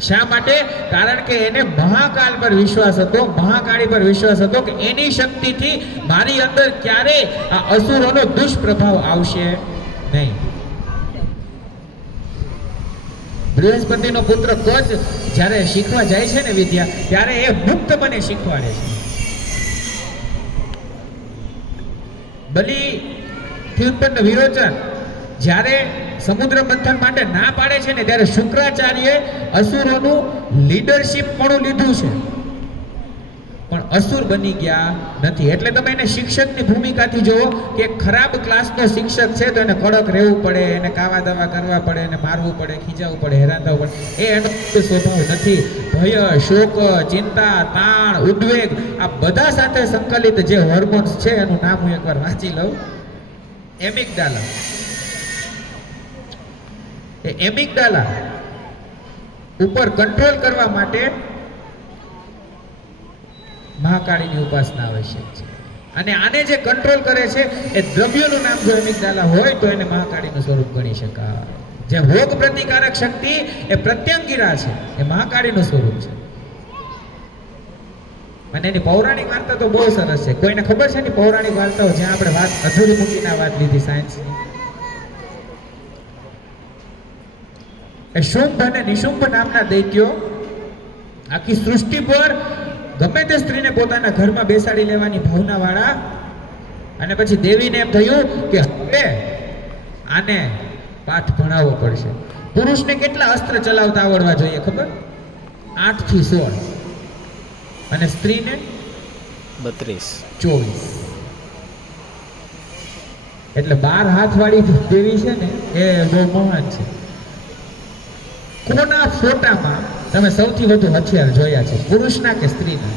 શા માટે? કારણ કે એને મહાકાલ પર વિશ્વાસ હતો, મહાકાળી પર વિશ્વાસ હતો કે એની શક્તિથી મારી અંદર ક્યારે આ અસુરોનો દુષ્પ્રભાવ આવશે નહીં. બૃહસ્પતિનો પુત્ર કચ્છ જ્યારે શીખવા જાય છે ને વિદ્યા, ત્યારે એ મુક્ત બને શીખવાડે છે. બલિથી ઉત્પન્ન વિરોચન જ્યારે સમુદ્ર મંથન માટે ના પાડે છે ને, ત્યારે શુક્રાચાર્યએ અસુરોનું લીડરશિપ પણ લીધું છે, પણ અસુર બની ગયા નથી. એટલે તમે એને શિક્ષકની ભૂમિકાથી જુઓ કે ખરાબ ક્લાસનો શિક્ષક છે તો એને કડક રહેવું પડે, એને કાવા દાવા કરવા પડે, એને મારવું પડે, ખીજાવવું પડે, હેરાન થવું પડે. એ એનો સ્વભાવ નથી. ભય, શોક, ચિંતા, તાણ, ઉદ્વેગ આ બધા સાથે સંકલિત જે હોર્મોન્સ છે એનું નામ હું એકવાર વાંચી લઉં. એમિગડાલા. એ એમિગડાલા ઉપર કંટ્રોલ કરવા માટે મહાકાળીની ઉપાસના આવશ્યક છે. અને આને જે કંટ્રોલ કરે છે એ દ્રવ્યનું નામ જો એમિગડાલા હોય તો એને મહાકાળીનું સ્વરૂપ ગણી શકાય. જે રોગ પ્રતિકારક શક્તિ એ પ્રત્યંગિરા છે, એ મહાકાળીનું સ્વરૂપ છે. અને એની પૌરાણિક વાર્તા તો બહુ સરસ છે. કોઈને ખબર છે ને પૌરાણિક વાર્તાઓ જ્યાં આપણે વાત અધૂરી મૂકીને વાત લીધી સાયન્સની? એ શુંભ અને નિશુંભ નામના દૈત્યો આખી સૃષ્ટિ પર ગમે તે સ્ત્રીને પોતાના ઘરમાં બેસાડી લેવાની ભાવના વાળા, અને પછી દેવીને એમ થયું કે હવે આને પાઠ ભણાવવો પડશે. પુરુષને કેટલા અસ્ત્ર ચલાવતા આવડવા જોઈએ ખબર? 8 થી 16, અને સ્ત્રીને 32 24. એટલે 12 હાથ વાળી દેવી છે ને એ બહુ મહાન છે. કોના ફોટામાં તમે સૌથી વધુ હથિયાર જોયા છે, પુરુષના કે સ્ત્રીના?